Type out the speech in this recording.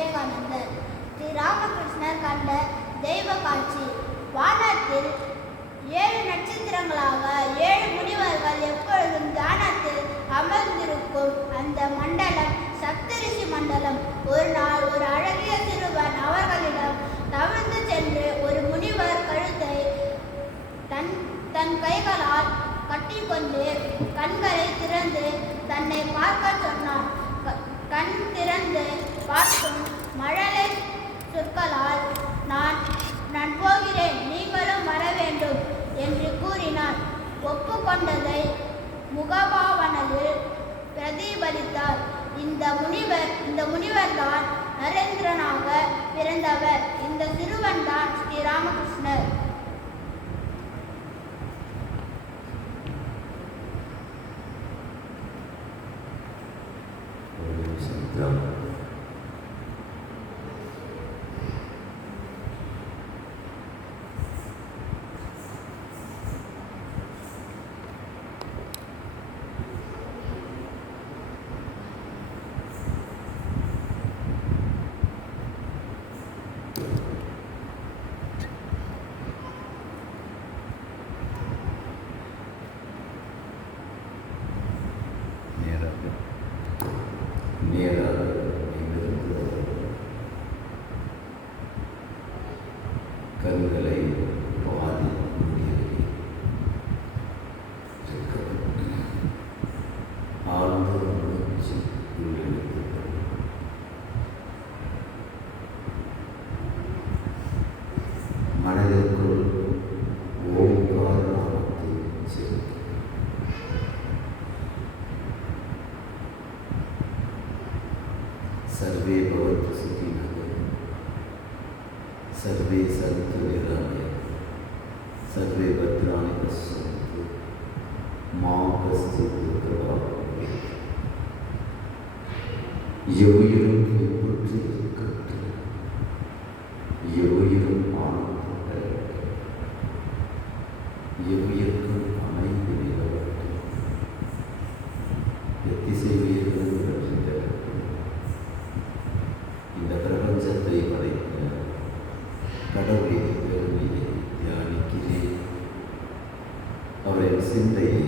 விவேகானந்தர். ஸ்ரீ ராமகிருஷ்ணர் கண்ட தெய்வ காட்சி. வானத்தில் 7 நட்சத்திரங்களாக 7 முனிவர்கள் எப்பொழுதும் தியானத்தில் அமர்ந்திருக்கும் அந்த மண்டலம் சப்தரிஷி மண்டலம். ஒரு நாள் ஒரு அழகிய சிறுவன் அவர்களிடம் தவழ்ந்து சென்று ஒரு முனிவர் கழுத்தை தன் கைகளால் கட்டிக்கொண்டு கண்களை திறந்து தன்னை பார்க்க சொன்னான். கண் திறந்து பார்க்கும் மழலை சொற்களால் நான் போகிறேன், நீங்களும் வர வேண்டும் என்று கூறினார். ஒப்புக்கொண்டதை முகபாவனையில் பிரதிபலித்தார். இந்த முனிவர் தான் நரேந்திரனாக பிறந்தவர். இந்த சிறுவன் தான் ஸ்ரீ ராமகிருஷ்ணர். கண்களை பாதி ஆழ்ந்த உணர்ச்சி மனதிற்குள் ஓங்கார நாமத்தை செலுத்தி சர்வே பவத்து சுகினः सर्वे सन्तु निरामयाः सर्वे भद्राणि पश्यन्तु मा कश्चित् दुःखभाग् भवेत्. எவ்வுயிரும் எப்பொழுது இருக்கட்டும், எவ்வுயிரும் ஆனந்தம் பெறட்டும், எவ்வுயிர்க்கும் அமைதி நிலவட்டும், எத்திசை உயிர்களும் வெற்றி பெறட்டும். இந்த பிரபஞ்சத்தை படைத்த கடவுளின் பெருமையை தியானிக்கிறேன். அவரின் சிந்தையை